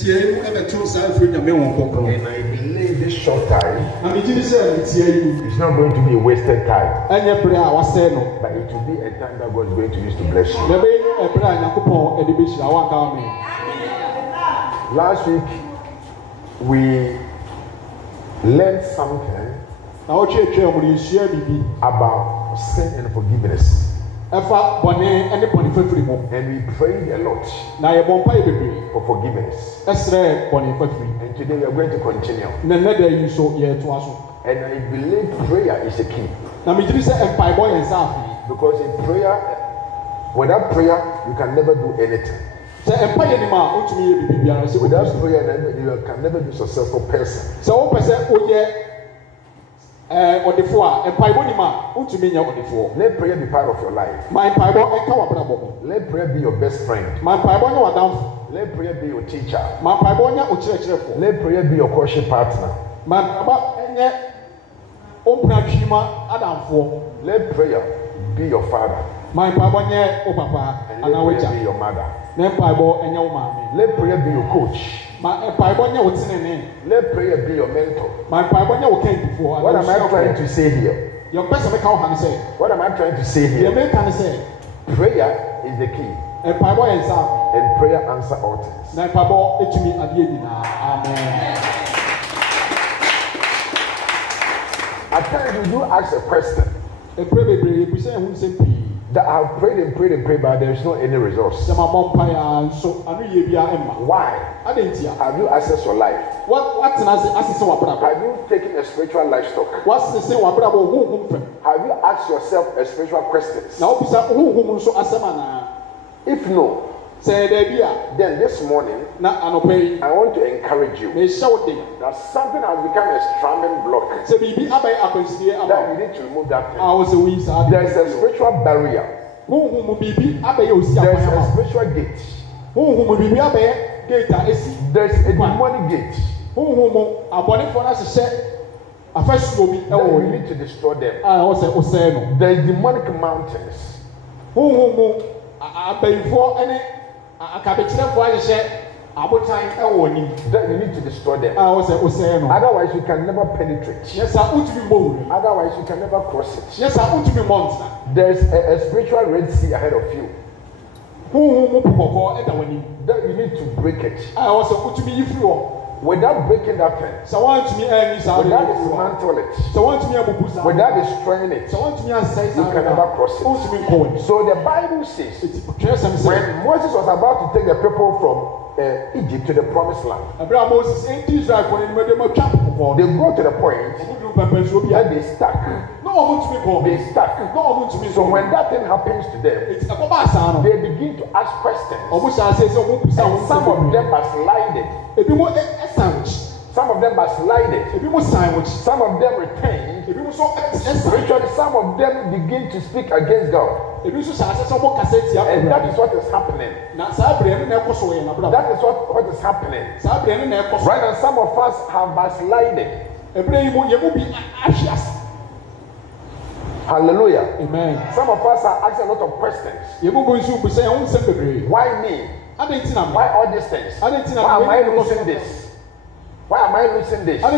And I believe this short time it's not going to be a wasted time, but it will be a time that God is going to use to bless you. Last week we learned something about sin and forgiveness. And we prayed a lot for forgiveness. And today we are going to continue. And I believe prayer is the key. Because in prayer, without prayer, you can never do anything. Without prayer, you can never be a successful person. Let prayer be part of your life. Let prayer be your best friend. Let prayer be your teacher. Let prayer be your worship partner. Let prayer be your father. And let prayer be your mother. Let prayer be your coach. Let prayer be your mentor. What am I trying to say here? What am I trying to say here? Prayer is the key. And prayer answers all things. At times you do ask a question that I've prayed and prayed and prayed, but there is no any results. Why? Have you accessed your life? Have you taken a spiritual livestock? Have you asked yourself a spiritual questions? If no, then this morning I want to encourage you that something has become a stumbling block that you need to remove that thing. There is a spiritual barrier. There is a spiritual gate. There is a demonic gate. That we need to destroy them. There is demonic mountains. That you need to destroy them. Otherwise you can never penetrate. Otherwise you can never cross it. There is a spiritual Red Sea ahead of you. That you need to break it. Without breaking that thing, without dismantling it, without destroying it, you can never cross it. So the Bible says, when Moses was about to take the people from Egypt to the promised land, they go to the point that they stuck. They stuck. So when that thing happens to them, they begin to ask questions. And some of them are slided. Some of them backslided. Some of them retained. Spiritually, some of them begin to speak against God. And that is what is happening. That is what is happening. Right now, some of us have backslided. Hallelujah. Amen. Some of us are asking a lot of questions. Why me? Why all these things? Why am I losing this? Why am I losing this? Why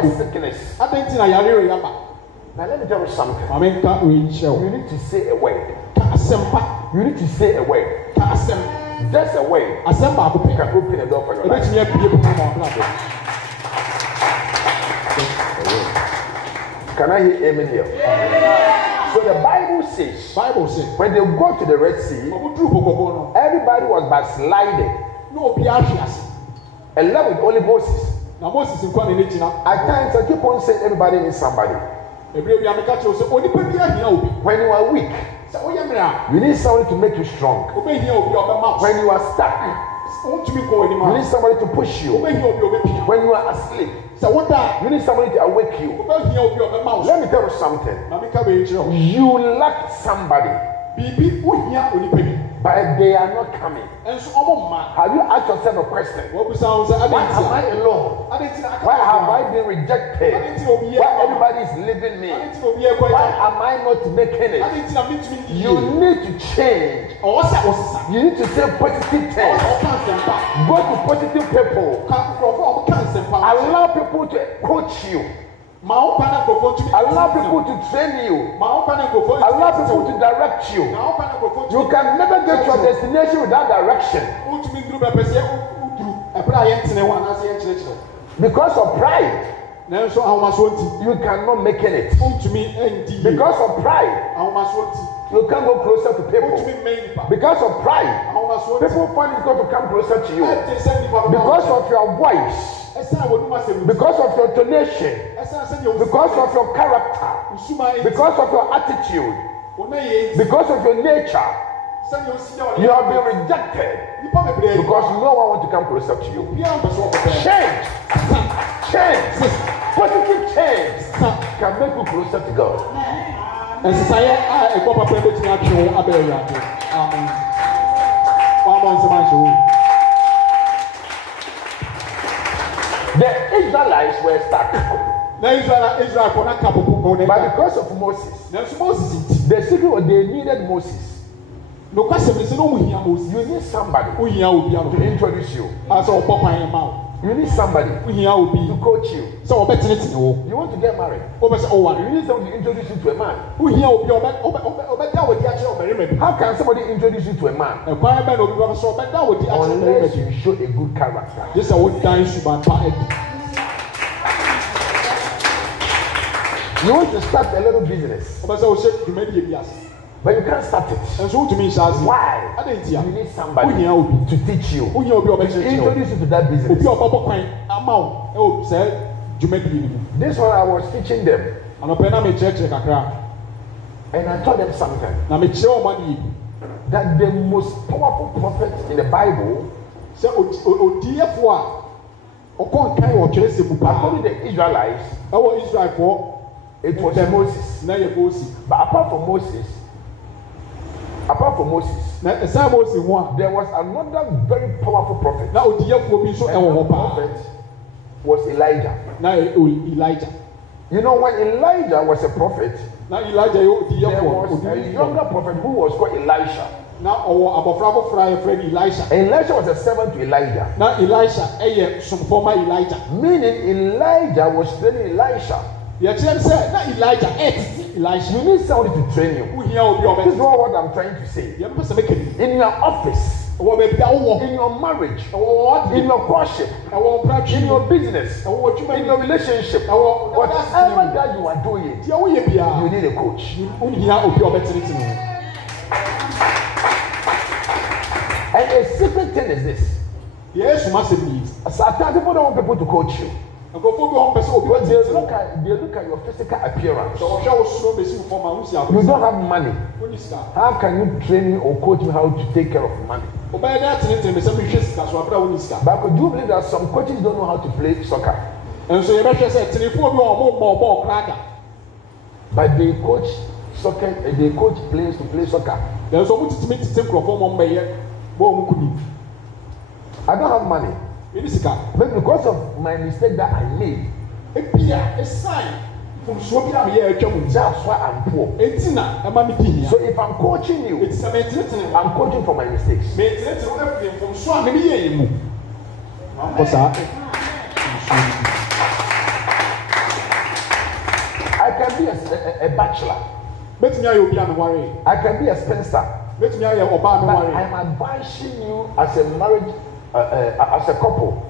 this sickness? Now let me tell you something. You need to say a word. You need to say a word. Just a word. You can open the door for your life. Can I hear amen here? So the Bible says, when they go to the Red Sea, everybody was backsliding. And left with only Moses. At times I keep on saying everybody needs somebody. When you are weak, you need somebody to make you strong. When you are stuck, you need somebody to push you. When you are asleep, you need somebody to awake you. Let me tell you something. You lack somebody. By but they are not coming. Have you asked yourself a question? Why am I alone? Why have I been rejected? Why everybody is leaving me? Why am I not making it? You need to change. You need to say positive things. Go to positive people. Allow people to coach you. Allow people to train you. Allow people to direct you. You can never get to your destination without direction. Because of pride, you cannot make it. Because of pride, you can't go closer to people. Because of pride, people find it difficult to come closer to you. Because of your voice, because of your donation, because of your character, because of your attitude, because of your nature, you have been rejected because no one wants to come closer to you. Change, positive change can make you closer to God. The Israelites were stuck. But because of Moses, the secret was they needed Moses. You need somebody to introduce you. You need somebody to coach you. You want to get married. You need somebody to introduce you to a man. How can somebody introduce you to a man? Unless you show a good character. You want to start a little business, but you can't start it. Why? You need somebody to teach you, to introduce you to that business. This one I was teaching them, and I told them something, that the most powerful prophet in the Bible, according to the Israelites, it was Moses. But apart from Moses, there was another very powerful prophet. The prophet was Elijah. You know, when Elijah was a prophet, there was a younger prophet who was called Elisha. Elisha was a servant to Elijah. Meaning Elijah was training Elisha. You need somebody to train you. This is not what I'm trying to say. In your office, in your marriage, in your courtship, in your business, in your relationship, whatever that you are doing, you need a coach. And a secret thing is this. Sometimes people don't want people to coach you. Because they look at your physical appearance. You don't have money. How can you train me or coach me how to take care of money? But could you believe that some coaches don't know how to play soccer? But they coach soccer, they coach players to play soccer. I don't have money. But because of my mistake that I made, that's why I'm poor. So if I'm coaching you, I'm coaching for my mistakes. I can be a bachelor. I can be a spinster. But I'm advising you as a marriage. As a couple,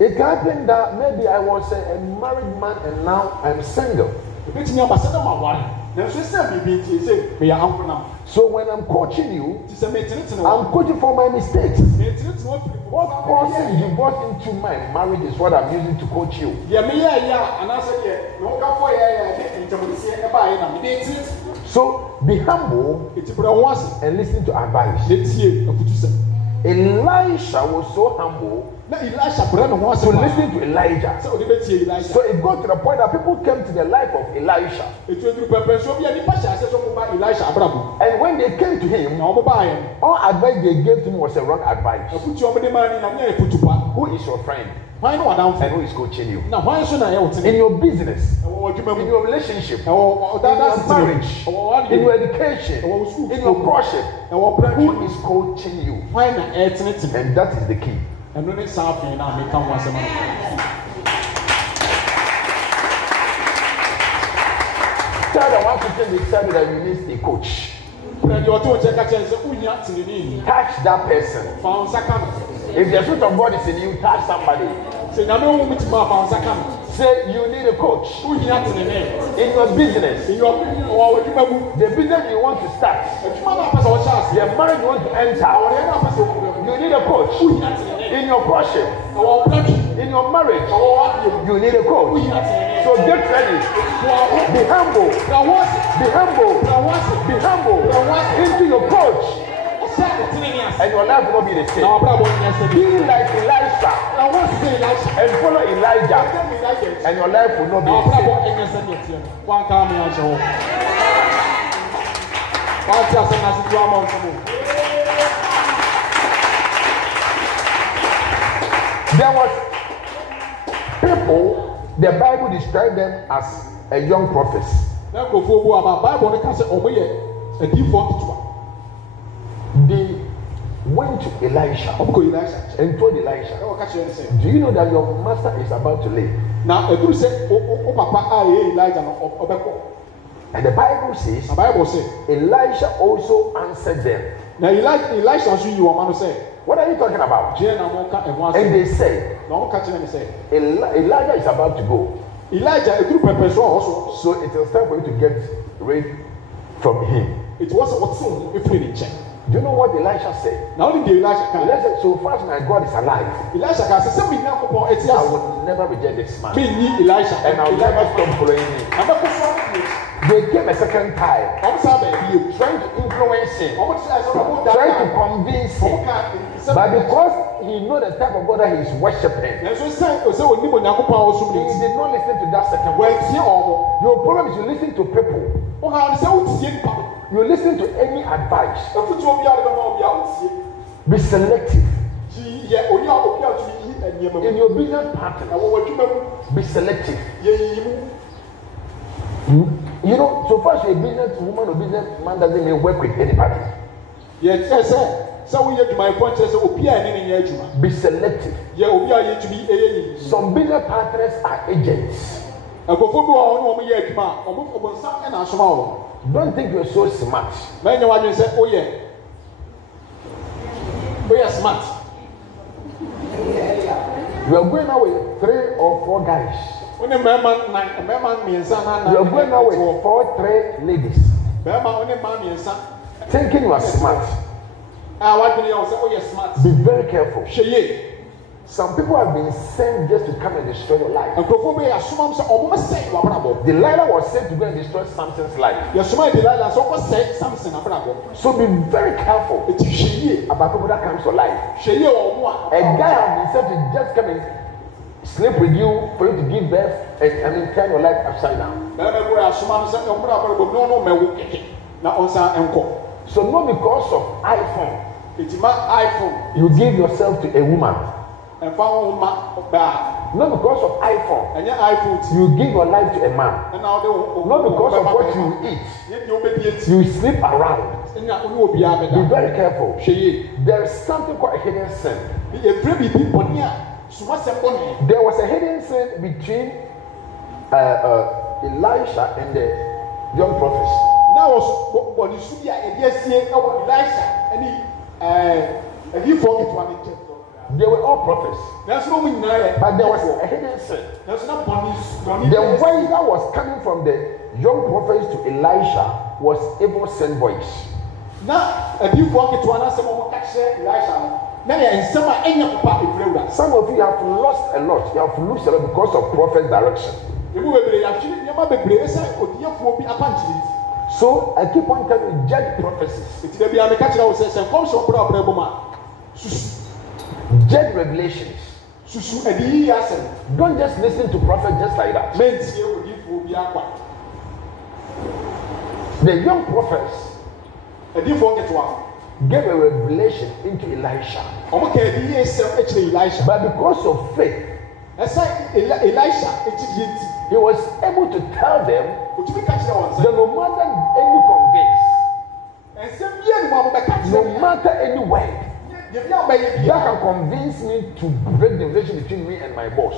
it happened that maybe I was a married man and now I'm single. So when I'm coaching you, I'm coaching for my mistakes. What causes divorce into my marriage is what I'm using to coach you. So be humble and listen to advice. Elisha was so humble to listen to Elijah. So it got to the point that people came to the life of Elisha. And when they came to him, all advice they gave to him was a wrong advice. Who is your friend? And who is coaching you? In your business, in your relationship, in your marriage, in your education, in your courtship, who is coaching you? And that is the key. Tell the one to decided that you need a coach. Touch that person. If the Spirit of God is in you, touch somebody. Say you need a coach in your business, the business you want to start, the marriage you want to enter. You need a coach in your courtship, in your marriage. You need a coach. So get ready. Be humble. Be humble. Be humble into your coach. And your life will not be the same. Be like Elisha and follow Elijah, and your life will not be the same. There was people, the Bible described them as a young prophet. They went to Elisha and told Elisha, do you know that your master is about to leave? And the Bible says, Elisha also answered them. Now Elisha, what are you talking about? And they said, Elijah is about to go. So it is time for you to get rid from him. It was do you know what Elisha said? Elisha said, so far as my God is alive, I will never reject this man. And I will never stop following him. They came a second time, trying to influence him, trying to convince him. But because he knows the type of God that he is worshiping, he did not listen to that second one. Your problem is you listen to people. You listen to any advice. Be selective. In your business partner, be selective. You know, so far as you're a business woman or business man doesn't mean work with anybody. Yes, sir. So we have my point. Be selective. Some business partners are agents. Don't think you're so smart. Smart. You are going out with 3 or 4 guys. You are going out with 4, 3 ladies. Thinking you are smart. Be very careful. Some people have been sent just to come and destroy your life. Delilah was sent to go and destroy Samson's life. So be very careful about people that comes to life. A guy has been sent to just come and sleep with you for you to give birth and turn your life upside down. So not because of iPhone, you give yourself to a woman. Not because of iPhone, you give your life to a man. Not because of what you eat, you sleep around. Be very careful. There is something called a hidden sin. There was a hidden sin between Elisha and the young prophets. Now was they were all prophets. But there was a hidden sin. The voice that was coming from the young prophets to Elisha was evil sin voice. Some of you have lost a lot. You have lost a lot because of prophet direction. So I keep on telling you, judge prophecies. Get revelations. Don't just listen to prophets just like that. The young prophets gave a revelation into Elisha. But because of faith, he was able to tell them that no matter any convince, no matter any way, that can convince me to break the relation between me and my boss.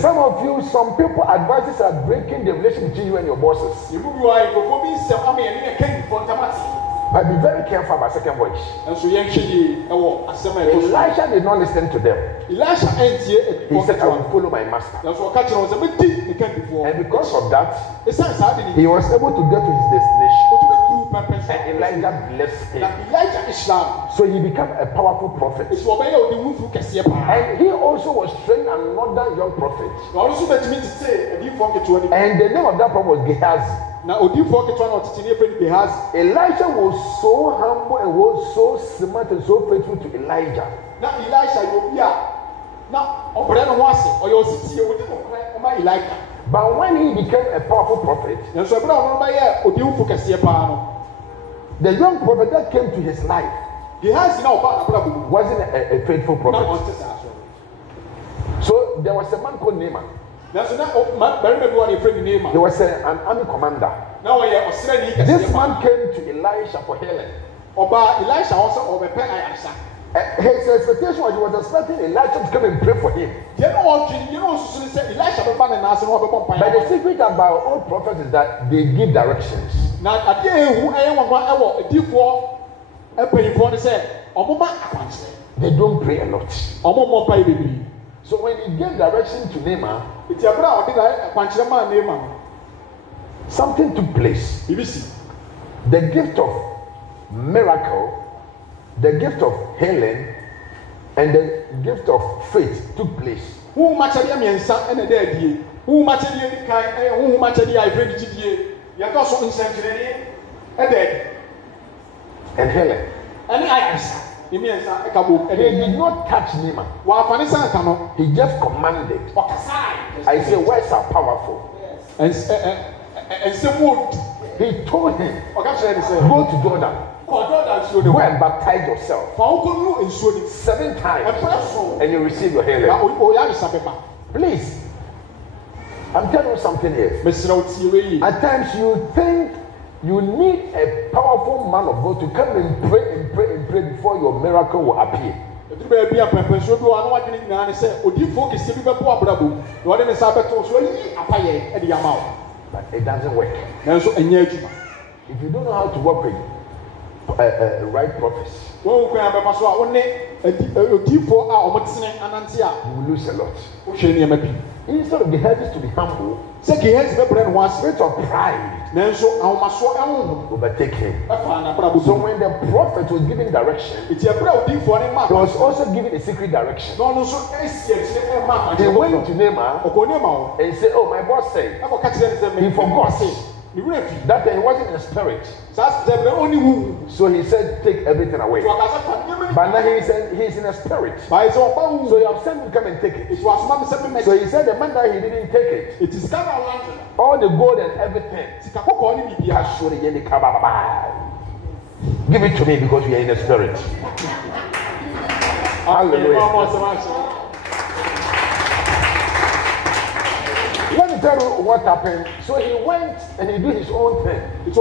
Some of you, some people advises are breaking the relation between you and your bosses. But be very careful about second voice. Elisha did not listen to them. He said, I will follow my master. And because of that, he was able to get to his destination. And Elijah blessed him. So he became a powerful prophet. And he also was training another young prophet. And the name of that prophet was Gehazi. Elijah was so humble and was so smart and so faithful to Elijah. But when he became a powerful prophet, the young prophet that came to his life wasn't a faithful prophet. So there was a man called Naaman. He was an army commander. This man came to Elisha for healing. His expectation was he was expecting Elisha to come and pray for him. But the secret about all prophets is that they give directions. They don't pray a lot. So when he gave direction to Naaman, something took place. The gift of miracle, the gift of healing, and the gift of faith took place. And healing. He did not touch Naaman. He just commanded. I say, words are powerful. He told him, go to Jordan. Go and baptize yourself 7 times and you receive your healing. Please, I'm telling you something here. At times you think you need a powerful man of God to come and pray and pray and pray before your miracle will appear. But it doesn't work. If you don't know how to work with right prophets, you will lose a lot. Instead of the heavens to be humble, spirit of pride overtake him. So when the prophet was giving direction, he was also giving a secret direction. He went to Naaman and said, oh, my boss said, he forgot that he wasn't in the spirit. So he said, take everything away. But now he said he's in a spirit. So you have sent him to come and take it. So he said the man that he didn't take it, all the gold and everything, give it to me because we are in the spirit. Hallelujah. Let me tell you what happened. So he went and he did his own thing. And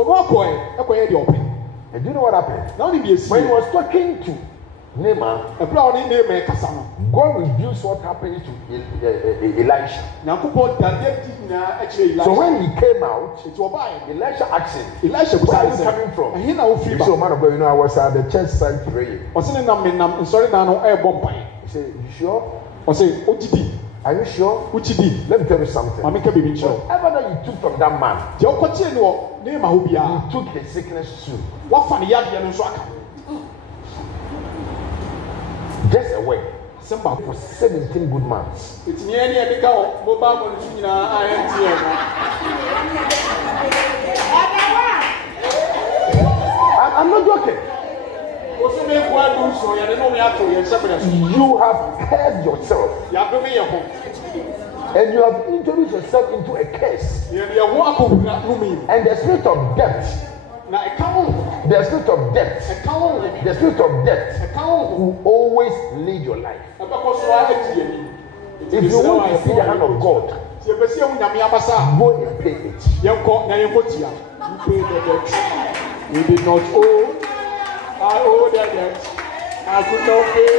do you know what happened? When he was talking to Naaman, God reveals what happened to Elisha. So when he came out, Elisha asked him, where are you coming from? He said, oh, man of God, you know, I was at the church side praying. He said, you sure? Are you sure? Let me tell you something. Whatever that you took from that man, you took his sickness too. Just a way. For 17 good months. I'm not joking. You have cursed yourself. And you have introduced yourself into a curse. And the spirit of death. The spirit of death. The spirit of death will always lead your life. If you want to see the hand of God, go and pay it. We did not owe. I owe the debt. I could not pay.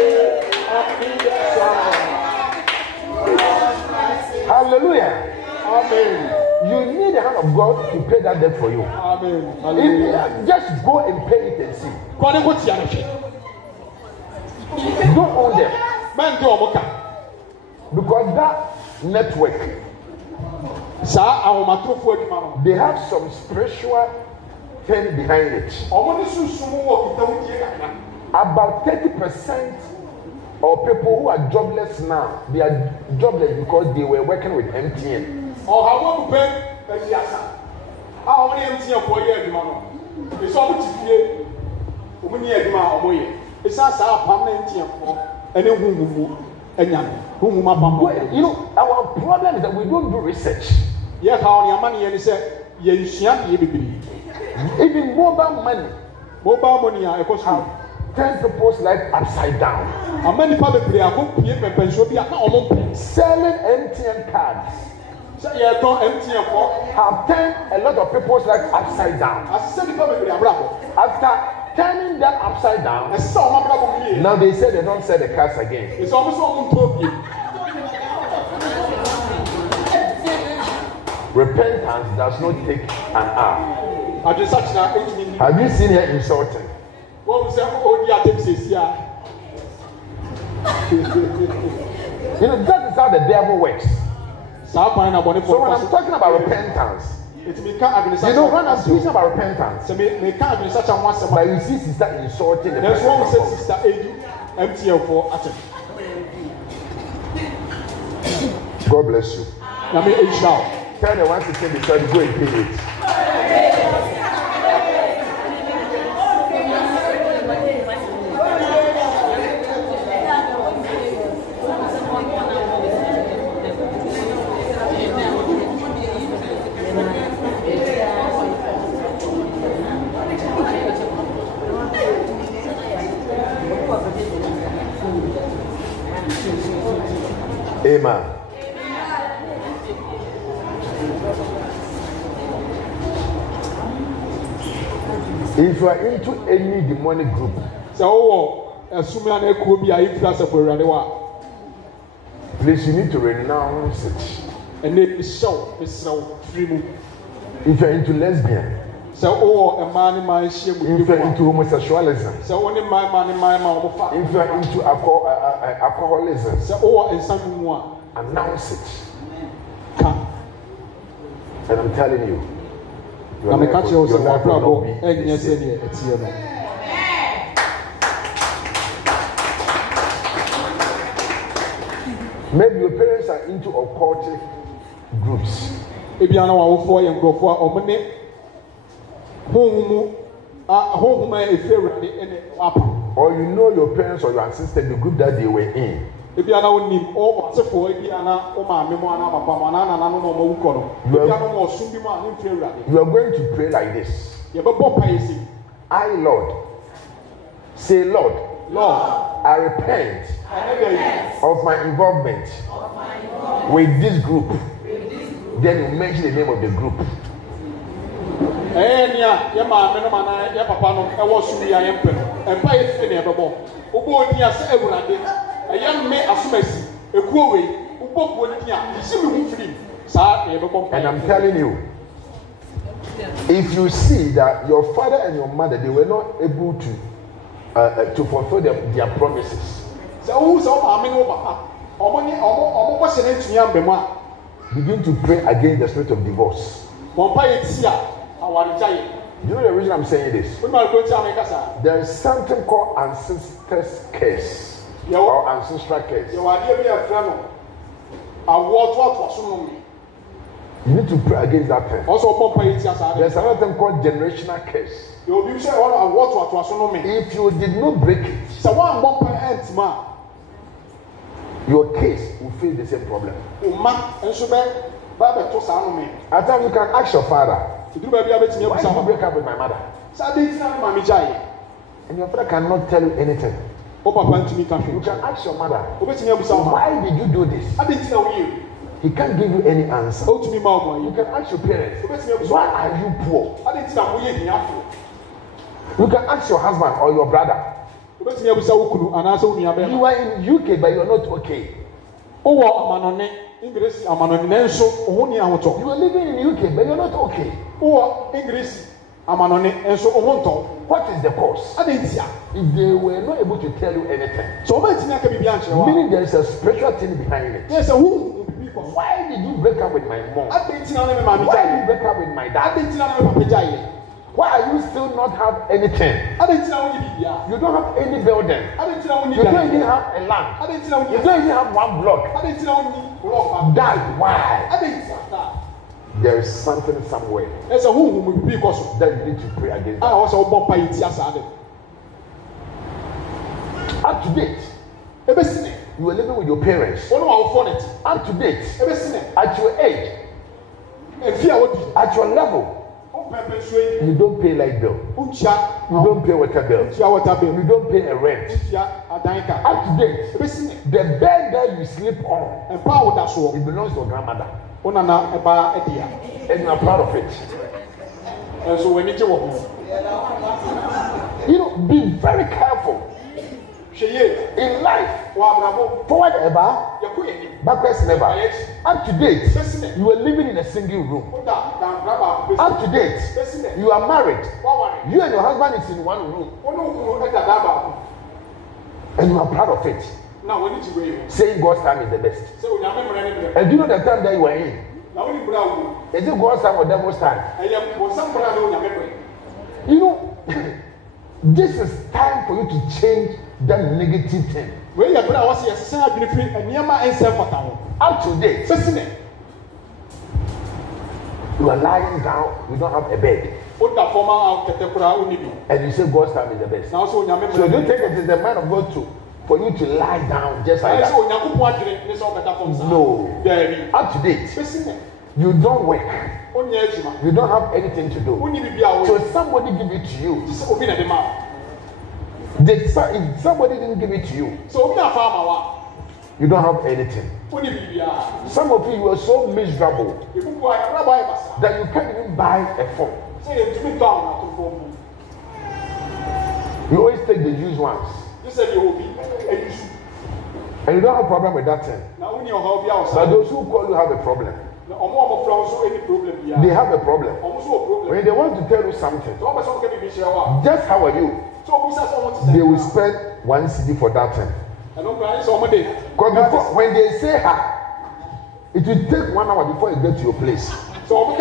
Hallelujah. Amen. You need the hand of God to pay that debt for you. Amen. Just go and pay it and see. Don't own them. Because that network, they have some spiritual thing behind it. About 30% of people who are jobless now, they are jobless because they were working with MTN. You know, our problem is that we don't do research. Even mobile money have 10 people's life upside down. Selling MTN cards have turned a lot of people's life upside down. After turning that upside down, now they say they don't sell the cards again. Repentance does not take an hour. Have you seen her insulting? You know, that is how the devil works. So when I'm talking about repentance, you know, when I'm speaking about repentance, but you see sister insulting the person. God bless you. Tell the one sitting beside you, go and pay it. Amen. If you are into any demonic group, please, you need to renounce it. If you are into lesbian, if you are into homosexualism, if you are into alcoholism, announce it. And I'm telling you, your life will not be the same. Maybe your parents are into occultic groups. Or you know your parents or your ancestors, the group that they were in. You are going to pray like this. I, Lord, say, Lord, I repent of my involvement with this group. Then you mention the name of the group. And I'm telling you, if you see that your father and your mother, they were not able to fulfill their promises, begin to pray against the spirit of divorce. You know the reason I'm saying this? There is something called ancestors' curse or ancestral curse. You need to pray against that thing. There's another thing called generational curse. If you did not break it, your case will face the same problem. At times you can ask your father, why did you break up with my mother? And your father cannot tell you anything. You can ask your mother, why did you do this? He can't give you any answer. You can ask your parents, why are you poor? You can ask your husband or your brother. You are in UK but you are not okay. You are living in UK but you are not okay. What is the cause? If they were not able to tell you anything, meaning there is a spiritual thing behind it. Why did you break up with my mom? Why did you break up with my dad? Why are you still not have anything? You don't have any building. You don't even have a land. You don't even have one block. Dad, why? There is something somewhere that you need to pray against. Up to date, you are living with your parents. Up to date, at your age, at your level, you don't pay light bill. You don't pay water bill. You don't pay a rent. Up to date, the bed that you sleep on, it belongs to your grandmother. And you are proud of it. And so when be very careful. In life, forward ever, backwards never. Up to date, you are living in a single room. Up to date, you are married. You and your husband is in one room. And you are proud of it. Saying God's time is the best. And do you know the time that you are in? Is it God's time or devil's time? This is time for you to change that negative thing. Up to date, you are lying down, you don't have a bed. And you say God's time is the best. So do you think it is the man of God for you to lie down just like that? No. Up to date, you don't work. You don't have anything to do. So somebody give it to you. If somebody didn't give it to you, you don't have anything. Some of you are so miserable that you can't even buy a phone. You always take the used ones. And you don't have a problem with that thing. But those who call you have a problem. They have a problem. When they want to tell you something, just how are you? They will spend 1 CD for that thing. Because when they say her, it will take 1 hour before you get to your place. Because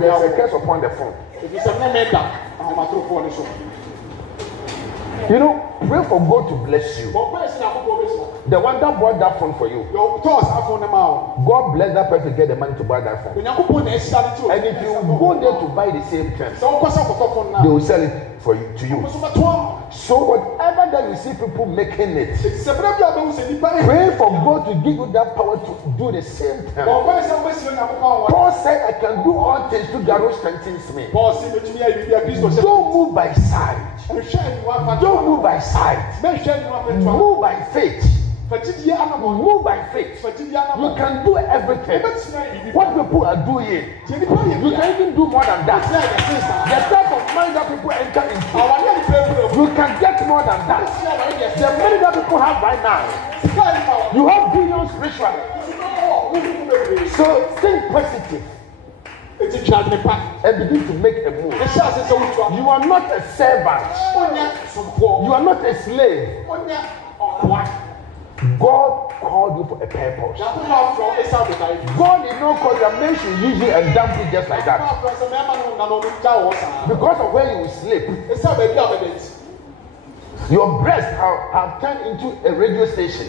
there is a curse upon the phone. Pray for God to bless you. The one that bought that phone for you, God bless that person to get the money to buy that phone. And if you go there to buy the same thing, they will sell it for you to you. So whatever that you see people making it, pray for God to give you that power to do the same thing. Paul said, I can do all things through God who strengthens me. Don't move by sight. Don't move by sight. Move by faith. Move by faith. You can do everything. What people are doing, you can even do more than that. The type of mind that people enter into, you can get more than that. The money that people have right now, you have billions spiritually. So think positive and begin to make a move. You are not a servant. You are not a slave. God called you for a purpose. God did not call you, men should use you and dump you just like that. Because of where you will sleep. Your breasts have turned into a radio station.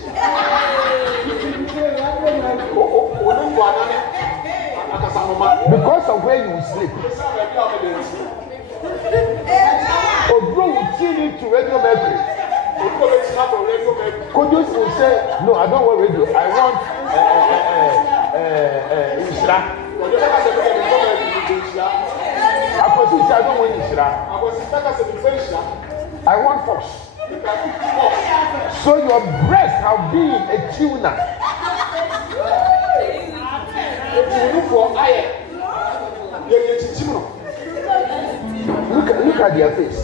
Because of where you sleep. Obro will tune into Radio Mercury. Kodus will say, no, I don't want radio. I want Ishra. I don't want Ishra. I want Fox. So your breasts have been a tuner. Look at their face.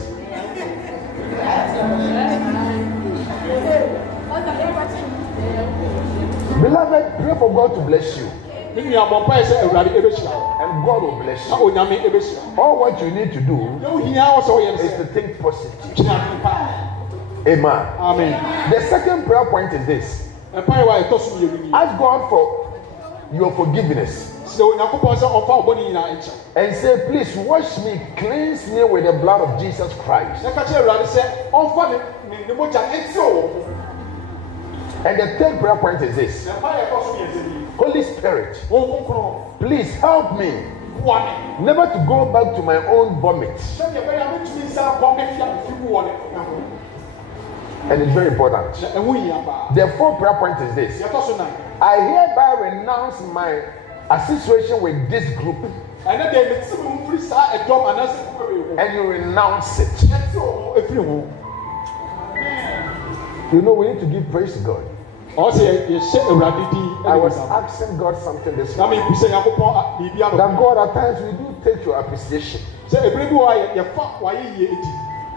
Beloved, pray for God to bless you. And God will bless you. All what you need to do is to think positive. Amen. Amen. The second prayer point is this. Ask God for your forgiveness. And say, please wash me, cleanse me with the blood of Jesus Christ. And the third prayer point is this. Holy Spirit, please help me never to go back to my own vomit. And it's very important. The fourth prayer point is this. I hereby renounce my association with this group. And you renounce it. You know, we need to give praise to God. I was asking God something this morning. That God, at times we do take your appreciation.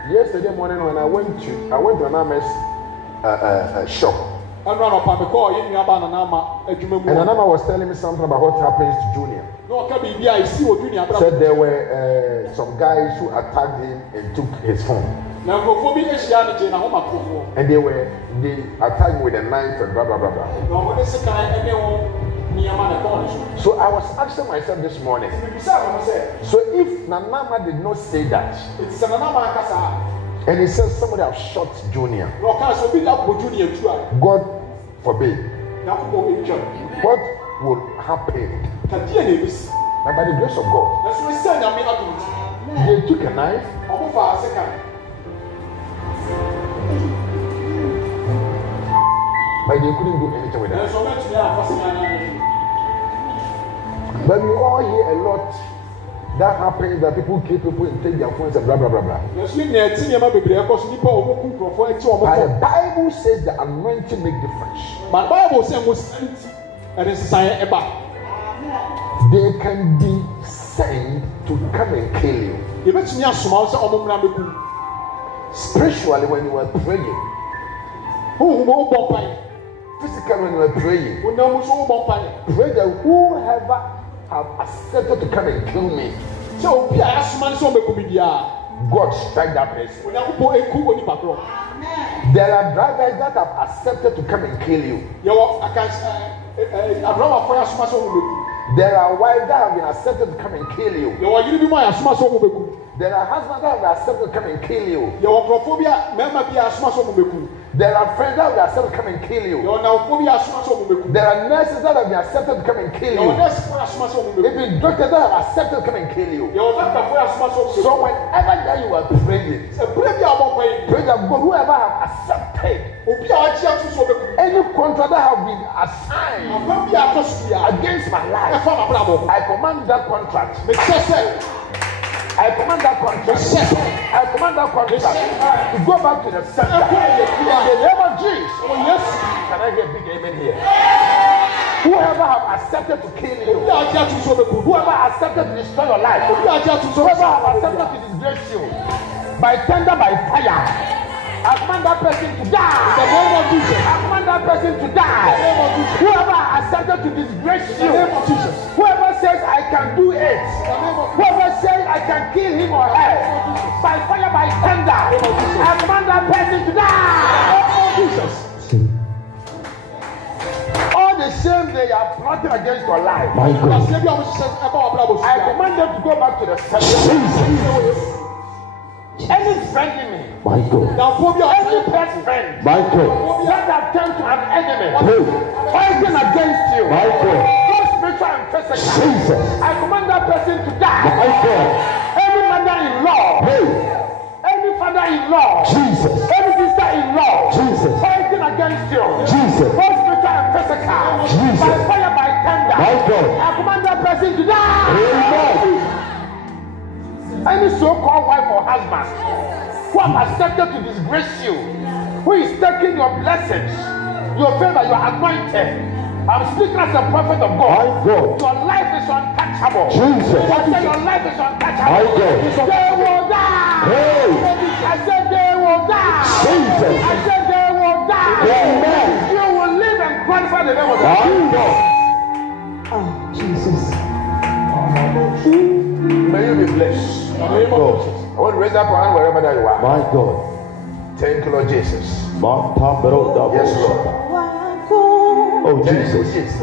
Yesterday morning when I went to Anama's shop. And Anama was telling me something about what happens to Junior. Said there were some guys who attacked him and took his phone. And they attacked him with a knife and blah blah blah blah. So I was asking myself this morning. So if Nanama did not say that, and he says somebody have shot Junior, God forbid, what would happen? And by the grace of God, they took a knife. But they couldn't do anything with that. But we all hear a lot that happens, that people kill people and take their phones and blah blah blah blah. But the Bible says the anointing makes difference. They can be sent to come and kill you. Spiritually, when you are praying, physically, when you are praying, pray that whoever have accepted to come and kill me, God strike that person. There are drivers that have accepted to come and kill you. There are wives that have been accepted to come and kill you. There are husbands that have accepted to come and kill you. There are friends that have accepted to come and kill you. There are nurses that have been accepted to come and kill you. Even doctors that have accepted to come and kill you. So whenever that you are praying, pray that God, whoever have accepted any contract that have been assigned against my life, I command that contract. I command that contract. I command that contract to go back to the center. In the name of Jesus. Oh, yes. Can I hear a big amen here? Whoever have accepted to kill you, whoever accepted to destroy your life, whoever have accepted to disgrace you, by thunder, by fire, I command that person to die. In the name of Jesus. I command that person to die. In the name of Jesus. Whoever accepted to disgrace you, in the name of Jesus. Whoever says I can do it, whoever says I can kill him or her, by fire, by thunder, I command that person to die. In the name of Jesus. All the shame they are plotting against your life, I command them to go back to the center. Any enemy. My God. Any best friend. My God. That have turned to an enemy. Hey. Fighting against you. My God. Both spiritual and physical. Jesus. I command that person to die. My God. Any mother-in-law. Hey. Any father-in-law. Jesus. Any sister-in-law. Jesus. Fighting against you. Jesus. Both spiritual and physical. Jesus. By fire, by thunder. My God. I command that person to die. Amen. Any so-called wife or husband who have accepted to disgrace you, who is taking your blessings, your favor, your anointing. I'm speaking as a prophet of God. My God. Your life is untouchable. Jesus. I said your life is untouchable. My God. They will die. Hey. I said they will die. Jesus. I said they will die. Amen. You will live and glorify the name of My God. God. Ah, Jesus. May you be blessed. My God. I want to raise up your hand wherever that you are. My God. Thank you, Lord Jesus. Yes, Lord. Oh, Thank you, Jesus. Jesus.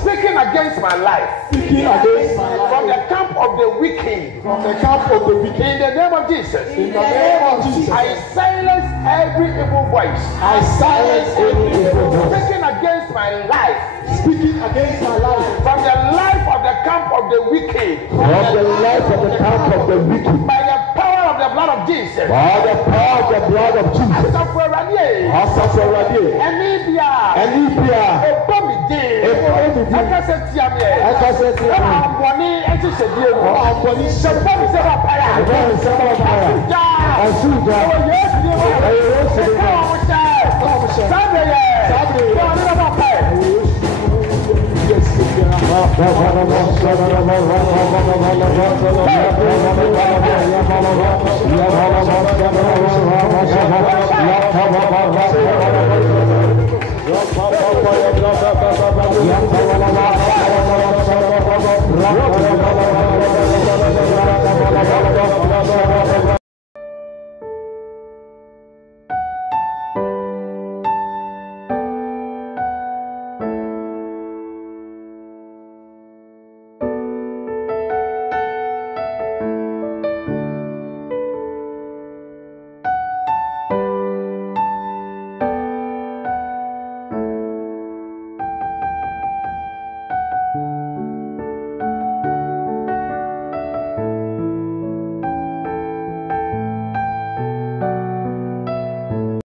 Speaking against my life. Speaking against my life. From the camp of the wicked. From the camp of the wicked. In the name of Jesus. In the name of Jesus. I silence every evil voice. I silence every evil voice. Speaking against my life. Speaking against my life. From the life of the camp of the wicked. From the life of the camp of the wicked. By the power of the blood of Jesus. By the power of the blood of Jesus. Anibia. Anibia. Ebomide. Akasetia. Amboni entisedi enu. Amboni seboni seba para. Amboni seba para. Asuja. Yes,